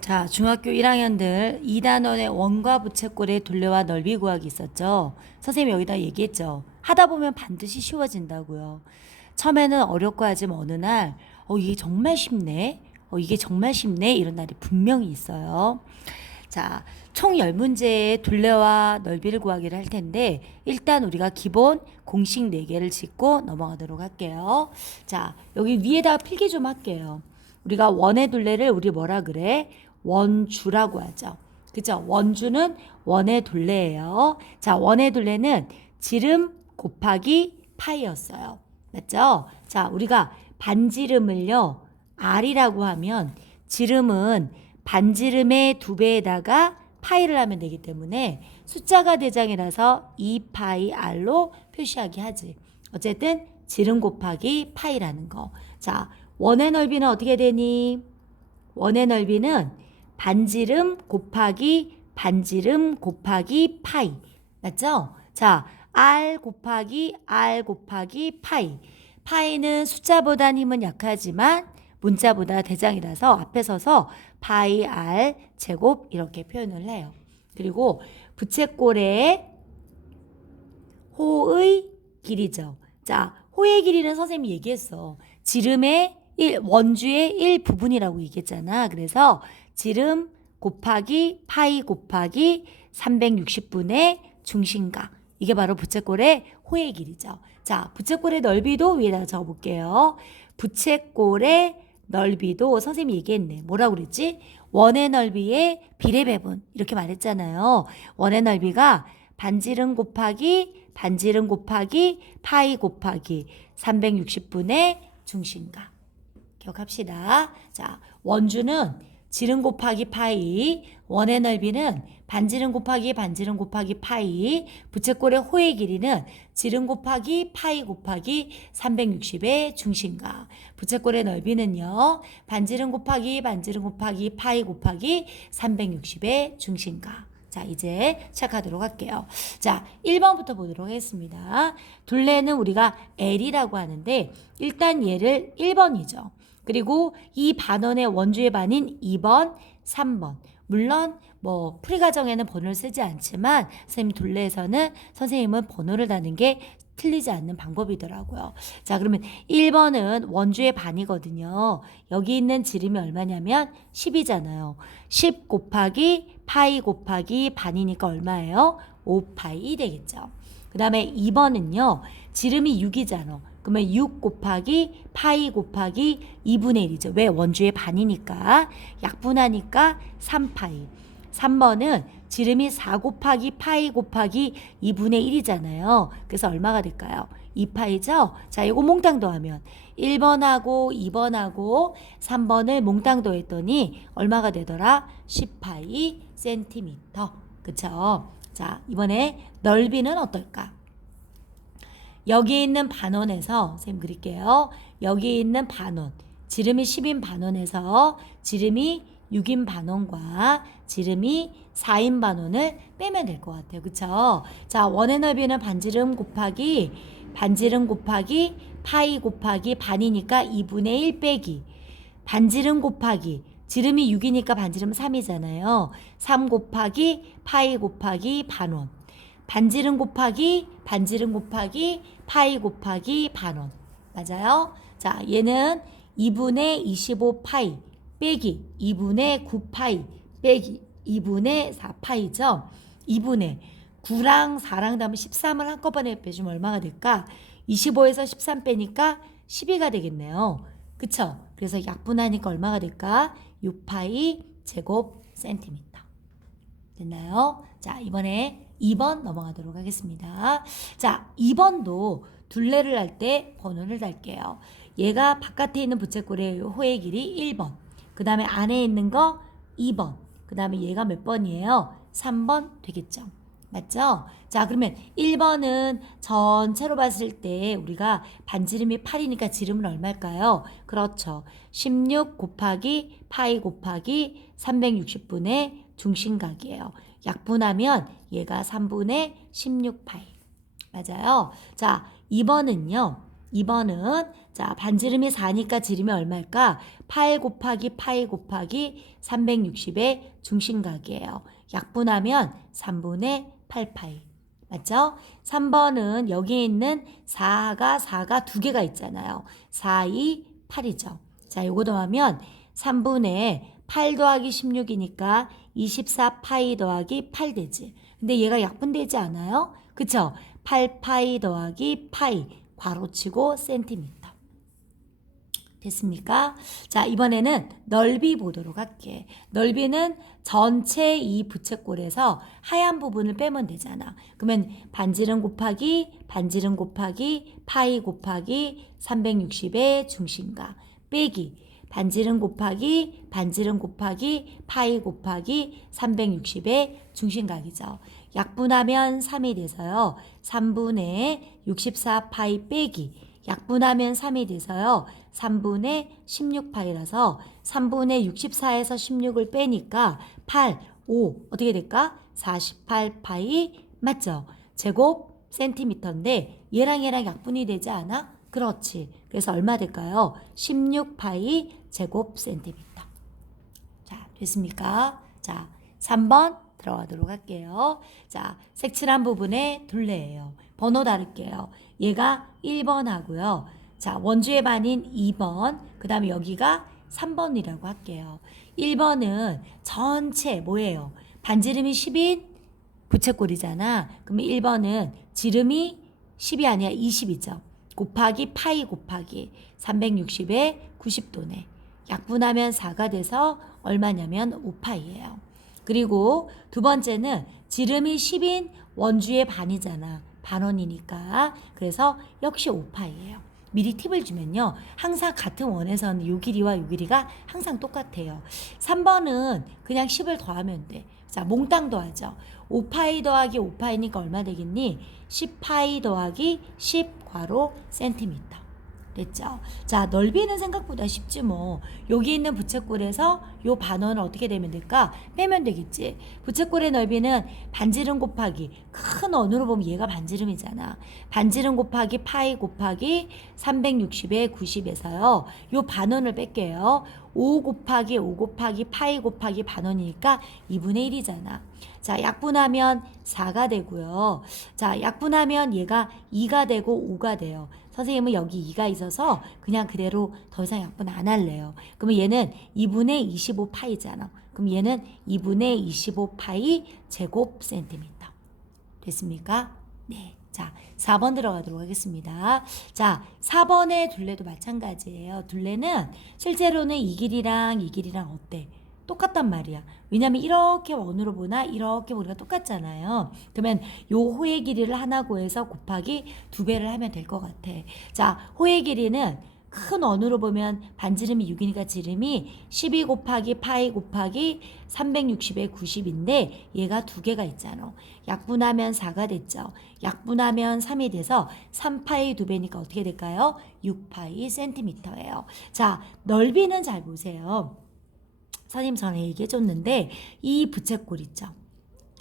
자, 중학교 1학년들 2단원의 원과 부채꼴의 둘레와 넓이 구하기 있었죠. 선생님이 여기다 얘기했죠. 하다 보면 반드시 쉬워진다고요. 처음에는 어렵고 하지만 어느 날 이게 정말 쉽네. 이게 정말 쉽네. 이런 날이 분명히 있어요. 자, 총 10문제의 둘레와 넓이를 구하기를 할 텐데 일단 우리가 기본 공식 4개를 짚고 넘어가도록 할게요. 자, 여기 위에다가 필기 좀 할게요. 우리가 원의 둘레를 우리 뭐라 그래? 원주라고 하죠. 그죠? 원주는 원의 둘레예요. 자, 원의 둘레는 지름 곱하기 파이였어요. 맞죠? 자, 우리가 반지름을요, R이라고 하면 지름은 반지름의 2배에다가 파이를 하면 되기 때문에 숫자가 대장이라서 2파이 R로 표시하기 하지. 어쨌든 지름 곱하기 파이라는 거. 자, 원의 넓이는 어떻게 되니? 원의 넓이는 반지름 곱하기 반지름 곱하기 파이. 맞죠? 자, R 곱하기 R 곱하기 파이. 파이는 숫자보다 힘은 약하지만 문자보다 대장이라서 앞에 서서 파이 R 제곱 이렇게 표현을 해요. 그리고 부채꼴의 호의 길이죠. 자, 호의 길이는 선생님이 얘기했어. 지름의 원주의 1부분이라고 얘기했잖아. 그래서 지름 곱하기 파이 곱하기 360분의 중심각. 이게 바로 부채꼴의 호의 길이죠. 자, 부채꼴의 넓이도 위에다가 적어볼게요. 부채꼴의 넓이도 선생님이 얘기했네. 뭐라고 그랬지? 원의 넓이의 비례배분. 이렇게 말했잖아요. 원의 넓이가 반지름 곱하기 반지름 곱하기 파이 곱하기 360분의 중심각. 기억합시다. 자, 원주는 지름 곱하기 파이, 원의 넓이는 반지름 곱하기 반지름 곱하기 파이, 부채꼴의 호의 길이는 지름 곱하기 파이 곱하기 360의 중심각. 부채꼴의 넓이는요, 반지름 곱하기 반지름 곱하기 파이 곱하기 360의 중심각. 자, 이제 시작하도록 할게요. 자, 1번부터 보도록 하겠습니다. 둘레는 우리가 L이라고 하는데 일단 얘를 1번이죠. 그리고 이 반원의 원주의 반인 2번, 3번. 물론 뭐 풀이과정에는 번호를 쓰지 않지만 선생님 둘레에서는 선생님은 번호를 다는 게 틀리지 않는 방법이더라고요. 자, 그러면 1번은 원주의 반이거든요. 여기 있는 지름이 얼마냐면 10이잖아요. 10 곱하기 파이 곱하기 반이니까 얼마예요? 5파이 되겠죠. 그 다음에 2번은요. 지름이 6이잖아. 그러면 6 곱하기 파이 곱하기 2분의 1이죠. 왜? 원주의 반이니까. 약분하니까 3파이. 3번은 지름이 4 곱하기 파이 곱하기 2분의 1이잖아요. 그래서 얼마가 될까요? 2파이죠? 자, 이거 몽땅 더하면 1번하고 2번하고 3번을 몽땅 더했더니 얼마가 되더라? 10파이 센티미터. 그쵸? 자, 이번에 넓이는 어떨까? 여기 있는 반원에서 선생님 그릴게요. 여기 있는 반원. 지름이 10인 반원에서 지름이 6인 반원과 지름이 4인 반원을 빼면 될 것 같아요. 그쵸? 자, 원의 넓이는 반지름 곱하기 파이 곱하기 반이니까 2분의 1 빼기 반지름 곱하기 지름이 6이니까 반지름 3이잖아요. 3 곱하기 파이 곱하기 반원. 반지름 곱하기 파이 곱하기 반원. 맞아요? 자, 얘는 2분의 25파이 빼기 2분의 9파이 빼기 2분의 4파이죠. 2분의 9랑 4랑 다음에 13을 한꺼번에 빼주면 얼마가 될까? 25에서 13 빼니까 12가 되겠네요. 그쵸? 그래서 약분하니까 얼마가 될까? 6파이 제곱 센티미터. 됐나요? 자, 이번에 2번 넘어가도록 하겠습니다. 자, 2번도 둘레를 할 때 번호를 달게요. 얘가 바깥에 있는 부채꼴의 호의 길이 1번. 그 다음에 안에 있는 거 2번. 그 다음에 얘가 몇 번이에요? 3번 되겠죠. 맞죠? 자, 그러면 1번은 전체로 봤을 때 우리가 반지름이 8이니까 지름은 얼마일까요? 그렇죠. 16 곱하기 파이 곱하기 360분의 중심각이에요. 약분하면 얘가 3분의 16파이. 맞아요. 자, 2번은요. 2번은 자 반지름이 4니까 지름이 얼마일까? 8 곱하기 파이 곱하기 360의 중심각이에요. 약분하면 3분의 8파이. 맞죠? 3번은 여기에 있는 4가 두 개가 있잖아요. 4, 2, 8이죠. 자, 요거 더하면 3분의 8 더하기 16이니까 24파이 더하기 8 되지. 근데 얘가 약분되지 않아요? 그쵸? 8파이 더하기 파이 괄호치고 센티미터. 됐습니까? 자, 이번에는 넓이 보도록 할게. 넓이는 전체 이 부채꼴에서 하얀 부분을 빼면 되잖아. 그러면 반지름 곱하기 파이 곱하기 360의 중심각 빼기 반지름 곱하기 파이 곱하기 360의 중심각이죠. 약분하면 3이 돼서요. 3분의 64파이 빼기 약분하면 3이 돼서요. 3분의 16파이라서 3분의 64에서 16을 빼니까 8, 5 어떻게 될까? 48파이 맞죠? 제곱 센티미터인데 얘랑 약분이 되지 않아? 그렇지. 그래서 얼마 될까요? 16파이 제곱 센티미터. 자, 됐습니까? 자, 3번 들어가도록 할게요. 자, 색칠한 부분의 둘레예요. 번호 다를게요. 얘가 1번 하고요. 자, 원주의 반인 2번, 그 다음에 여기가 3번이라고 할게요. 1번은 전체 뭐예요? 반지름이 10인 부채꼴이잖아. 그러면 1번은 지름이 10이 아니라 20이죠. 곱하기 파이 곱하기 360에 90도네. 약분하면 4가 돼서 얼마냐면 5파이예요. 그리고 두 번째는 지름이 10인 원주의 반이잖아. 반원이니까. 그래서 역시 5파이예요. 미리 팁을 주면요. 항상 같은 원에서는 요 길이와 요 길이가 항상 똑같아요. 3번은 그냥 10을 더하면 돼. 자, 몽땅 더하죠. 5파이 더하기 5파이니까 얼마 되겠니? 10파이 더하기 10 괄호 센티미터. 됐죠? 자, 넓이는 생각보다 쉽지 뭐. 여기 있는 부채꼴에서 요 반원을 어떻게 되면 될까? 빼면 되겠지. 부채꼴의 넓이는 반지름 곱하기 큰 원으로 보면 얘가 반지름이잖아. 반지름 곱하기 파이 곱하기 360의 90에서요. 요 반원을 뺄게요. 5 곱하기 파이 곱하기 반원이니까 2분의 1이잖아. 자, 약분하면 4가 되고요. 자, 약분하면 얘가 2가 되고 5가 돼요. 선생님은 여기 2가 있어서 그냥 그대로 더 이상 약분 안 할래요. 그러면 얘는 2분의 25파이잖아. 그럼 얘는 2분의 25파이 제곱 센티미터. 됐습니까? 네. 자, 4번 들어가도록 하겠습니다. 자, 4번의 둘레도 마찬가지예요. 둘레는 실제로는 이 길이랑 어때? 똑같단 말이야. 왜냐면 이렇게 원으로 보나 이렇게 보니까 똑같잖아요. 그러면 요 호의 길이를 하나 구해서 곱하기 2배를 하면 될 것 같아. 자, 호의 길이는 큰 원으로 보면 반지름이 6이니까 지름이 12 곱하기 파이 곱하기 360의 90인데 얘가 두 개가 있잖아. 약분하면 4가 됐죠. 약분하면 3이 돼서 3파이 2배니까 어떻게 될까요? 6파이 센티미터예요. 자, 넓이는 잘 보세요. 선생님 전에 얘기해줬는데 이 부채꼴 있죠.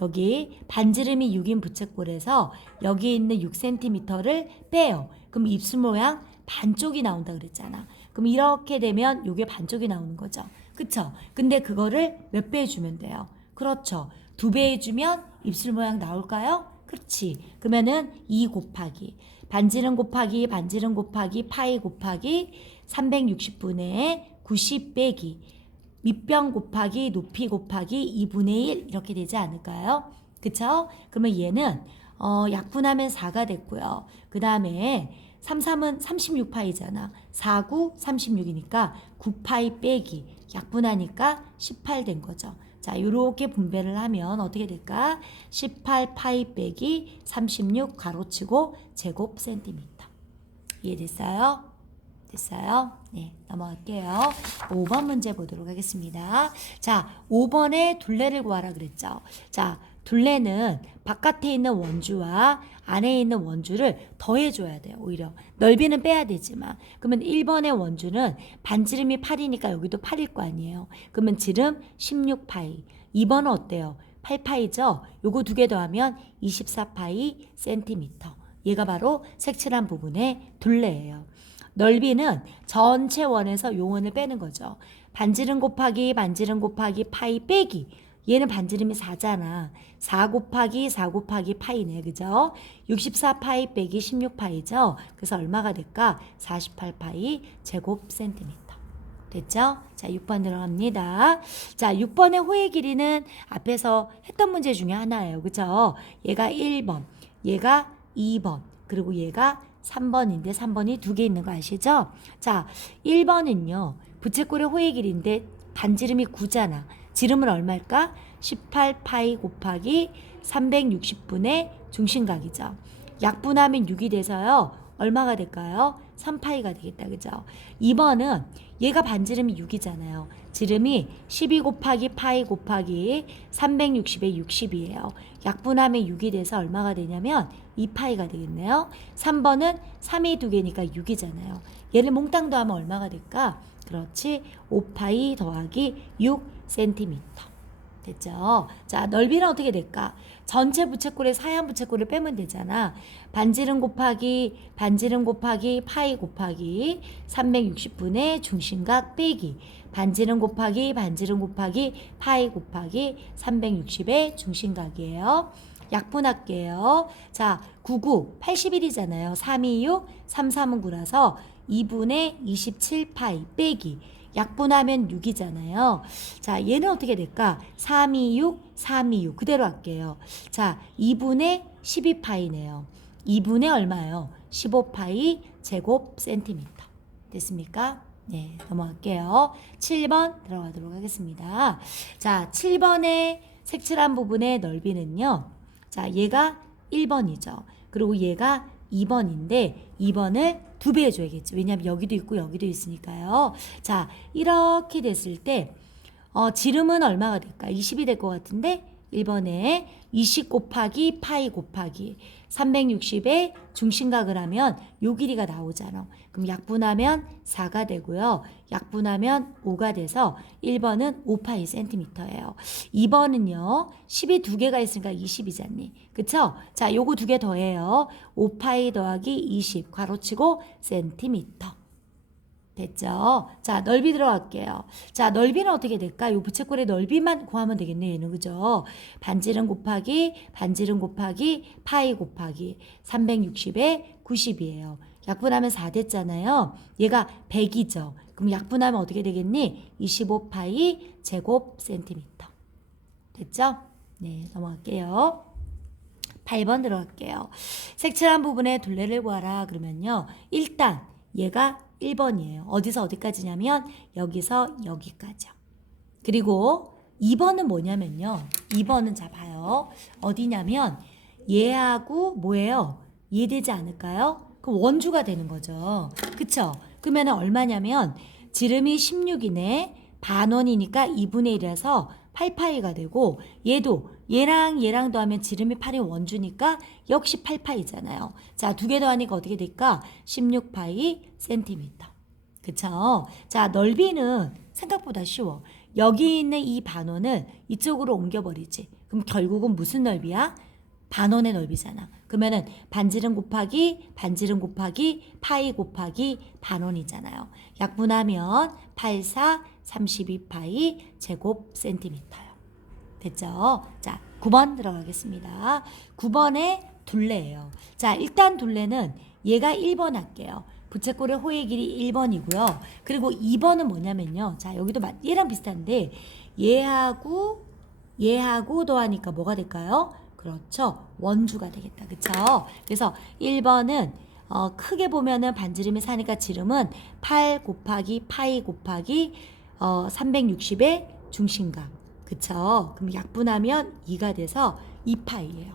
여기 반지름이 6인 부채꼴에서 여기 있는 6cm를 빼요. 그럼 입술 모양 반쪽이 나온다 그랬잖아. 그럼 이렇게 되면 이게 반쪽이 나오는 거죠. 그쵸? 근데 그거를 몇 배 해주면 돼요? 그렇죠. 2배 해주면 입술 모양 나올까요? 그렇지. 그러면은 2 곱하기 반지름 곱하기 파이 곱하기 360분의 90 빼기 밑변 곱하기 높이 곱하기 2분의 1 이렇게 되지 않을까요? 그쵸? 그러면 얘는 약분하면 4가 됐고요. 그 다음에 33은 36파이잖아. 4, 9, 36이니까 9파이 빼기 약분하니까 18 된 거죠. 자, 요렇게 분배를 하면 어떻게 될까? 18파이 빼기 36 가로치고 제곱 센티미터. 이해됐어요? 됐어요? 네, 넘어갈게요. 5번 문제 보도록 하겠습니다. 자, 5번에 둘레를 구하라 그랬죠. 자, 둘레는 바깥에 있는 원주와 안에 있는 원주를 더해줘야 돼요. 오히려 넓이는 빼야 되지만 그러면 1번의 원주는 반지름이 8이니까 여기도 8일 거 아니에요. 그러면 지름 16파이. 2번은 어때요? 8파이죠? 요거 두 개 더하면 24파이 센티미터. 얘가 바로 색칠한 부분의 둘레예요. 넓이는 전체 원에서 요 원을 빼는 거죠. 반지름 곱하기 파이 빼기. 얘는 반지름이 4잖아. 4 곱하기 파이네. 그죠? 64파이 빼기 16파이죠. 그래서 얼마가 될까? 48파이 제곱 센티미터. 됐죠? 자, 6번 들어갑니다. 자, 6번의 호의 길이는 앞에서 했던 문제 중에 하나예요. 그죠? 얘가 1번, 얘가 2번, 그리고 얘가 3번인데 3번이 두 개 있는 거 아시죠? 자, 1번은요. 부채꼴의 호의 길이인데 반지름이 9잖아. 지름은 얼마일까? 18파이 곱하기 360분의 중심각이죠. 약분하면 6이 돼서요. 얼마가 될까요? 3파이가 되겠다. 그죠? 2번은 얘가 반지름이 6이잖아요. 지름이 12 곱하기 파이 곱하기 360의 60이에요. 약분하면 6이 돼서 얼마가 되냐면 2파이가 되겠네요. 3번은 3이 두 개니까 6이잖아요. 얘를 몽땅 더하면 얼마가 될까? 그렇지. 5파이 더하기 6cm. 됐죠? 자, 넓이는 어떻게 될까? 전체 부채꼴에 하얀 부채꼴을 빼면 되잖아. 반지름 곱하기 파이 곱하기 360분의 중심각 빼기 반지름 곱하기 파이 곱하기 360의 중심각이에요. 약분할게요. 자, 99, 81이잖아요. 326, 33은 9라서 2분의 27파이 빼기 약분하면 6이잖아요. 자, 얘는 어떻게 될까? 326 그대로 할게요. 자, 2분의 12파이네요. 2분의 얼마예요? 15파이 제곱 센티미터. 됐습니까? 네, 넘어갈게요. 7번 들어가도록 하겠습니다. 자, 7번의 색칠한 부분의 넓이는요. 자, 얘가 1번이죠. 그리고 얘가 2번인데 2번을 2배 해줘야겠죠. 왜냐하면 여기도 있고 여기도 있으니까요. 자, 이렇게 됐을 때 지름은 얼마가 될까? 20이 될 것 같은데 1번에 20 곱하기 파이 곱하기 360의 중심각을 하면 요 길이가 나오잖아. 그럼 약분하면 4가 되고요. 약분하면 5가 돼서 1번은 5파이 센티미터예요. 2번은요. 10이 두 개가 있으니까 20이잖니. 그쵸? 자, 요거 두 개 더해요. 5파이 더하기 20 괄호치고 센티미터. 됐죠? 자, 넓이 들어갈게요. 자, 넓이는 어떻게 될까? 요 부채꼴의 넓이만 구하면 되겠네, 얘는. 그죠? 반지름 곱하기 파이 곱하기 360에 90이에요. 약분하면 4 됐잖아요. 얘가 100이죠. 그럼 약분하면 어떻게 되겠니? 25파이 제곱 센티미터. 됐죠? 네, 넘어갈게요. 8번 들어갈게요. 색칠한 부분의 둘레를 구하라. 그러면요. 일단 얘가 1번이에요. 어디서 어디까지냐면 여기서 여기까지요. 그리고 2번은 뭐냐면요. 2번은 자 봐요. 어디냐면 얘하고 뭐예요? 얘되지 않을까요? 그럼 원주가 되는 거죠. 그쵸? 그러면 얼마냐면 지름이 16이네. 반원이니까 2분의 1이라서 8파이가 되고 얘도 얘랑 더하면 지름이 8이 원주니까 역시 8파이잖아요. 자, 두 개 더하니까 어떻게 될까? 16파이 센티미터. 그쵸? 자, 넓이는 생각보다 쉬워. 여기 있는 이 반원을 이쪽으로 옮겨버리지. 그럼 결국은 무슨 넓이야? 반원의 넓이잖아. 그러면은 반지름 곱하기 파이 곱하기 반원이잖아요. 약분하면 84, 32파이 제곱 센티미터요. 됐죠? 자, 9번 들어가겠습니다. 9번의 둘레예요. 자, 일단 둘레는 얘가 1번 할게요. 부채꼴의 호의 길이 1번이고요. 그리고 2번은 뭐냐면요. 자, 여기도 얘랑 비슷한데 얘하고 더하니까 뭐가 될까요? 그렇죠. 원주가 되겠다. 그쵸? 그래서 1번은 크게 보면은 반지름이 4니까 지름은 8 곱하기 파이 곱하기 360의 중심각. 그쵸? 그럼 약분하면 2가 돼서 2파이예요.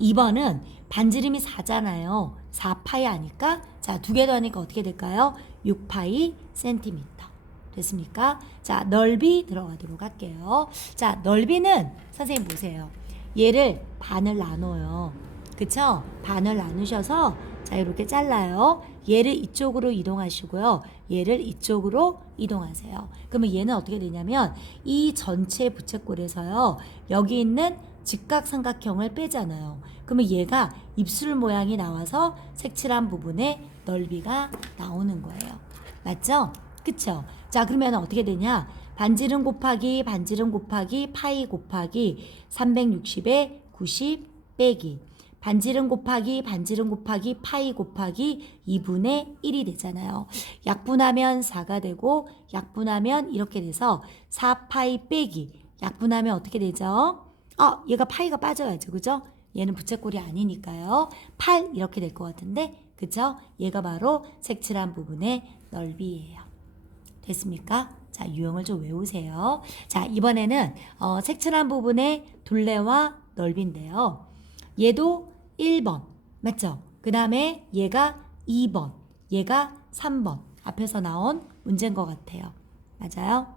2번은 반지름이 4잖아요. 4파이 하니까 자, 두 개 더하니까 어떻게 될까요? 6파이 센티미터. 됐습니까? 자, 넓이 들어가도록 할게요. 자, 넓이는 선생님 보세요. 얘를 반을 나눠요. 그쵸? 반을 나누셔서 자, 이렇게 잘라요. 얘를 이쪽으로 이동하시고요. 얘를 이쪽으로 이동하세요. 그러면 얘는 어떻게 되냐면 이 전체 부채꼴에서요. 여기 있는 직각삼각형을 빼잖아요. 그러면 얘가 입술 모양이 나와서 색칠한 부분의 넓이가 나오는 거예요. 맞죠? 그쵸? 자, 그러면 어떻게 되냐? 반지름 곱하기 반지름 곱하기 파이 곱하기 360에 90 빼기 반지름 곱하기 반지름 곱하기 파이 곱하기 2분의 1이 되잖아요. 약분하면 4가 되고 약분하면 이렇게 돼서 4파이 빼기 약분하면 어떻게 되죠? 얘가 파이가 빠져야죠. 그죠? 얘는 부채꼴이 아니니까요. 8 이렇게 될 것 같은데 그죠? 얘가 바로 색칠한 부분의 넓이예요. 됐습니까? 자, 유형을 좀 외우세요. 자, 이번에는 색칠한 부분의 둘레와 넓이인데요. 얘도 1번, 맞죠? 그 다음에 얘가 2번, 얘가 3번. 앞에서 나온 문제인 것 같아요. 맞아요?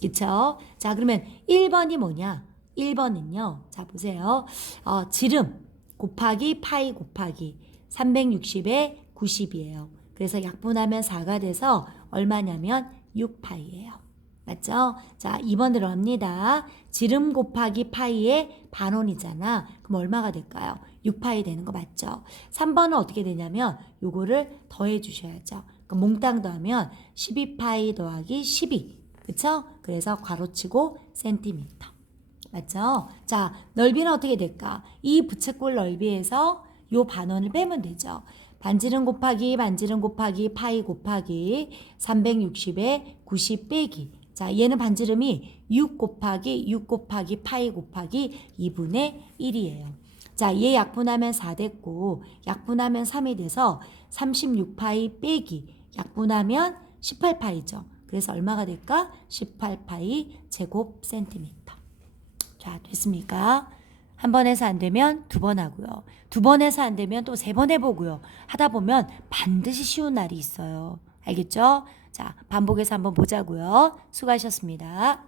그쵸? 자, 그러면 1번이 뭐냐? 1번은요. 자, 보세요. 지름 곱하기 파이 곱하기 360에 90이에요. 그래서 약분하면 4가 돼서 얼마냐면 6파이예요. 맞죠? 자, 2번 들어갑니다. 지름 곱하기 파이의 반원이잖아. 그럼 얼마가 될까요? 6파이 되는 거 맞죠? 3번은 어떻게 되냐면 요거를 더해 주셔야죠. 그럼 몽땅 더하면 12파이 더하기 12. 그쵸? 그래서 괄호치고 센티미터. 맞죠? 자, 넓이는 어떻게 될까? 이 부채꼴 넓이에서 요 반원을 빼면 되죠. 반지름 곱하기 반지름 곱하기 파이 곱하기 360에 90 빼기. 자, 얘는 반지름이 6 곱하기 파이 곱하기 2분의 1이에요. 자, 얘 약분하면 4 됐고 약분하면 3이 돼서 36파이 빼기 약분하면 18파이죠. 그래서 얼마가 될까? 18파이 제곱 센티미터. 자, 됐습니까? 한 번 해서 안 되면 두 번 하고요. 두 번 해서 안 되면 또 세 번 해보고요. 하다 보면 반드시 쉬운 날이 있어요. 알겠죠? 자, 반복해서 한번 보자고요. 수고하셨습니다.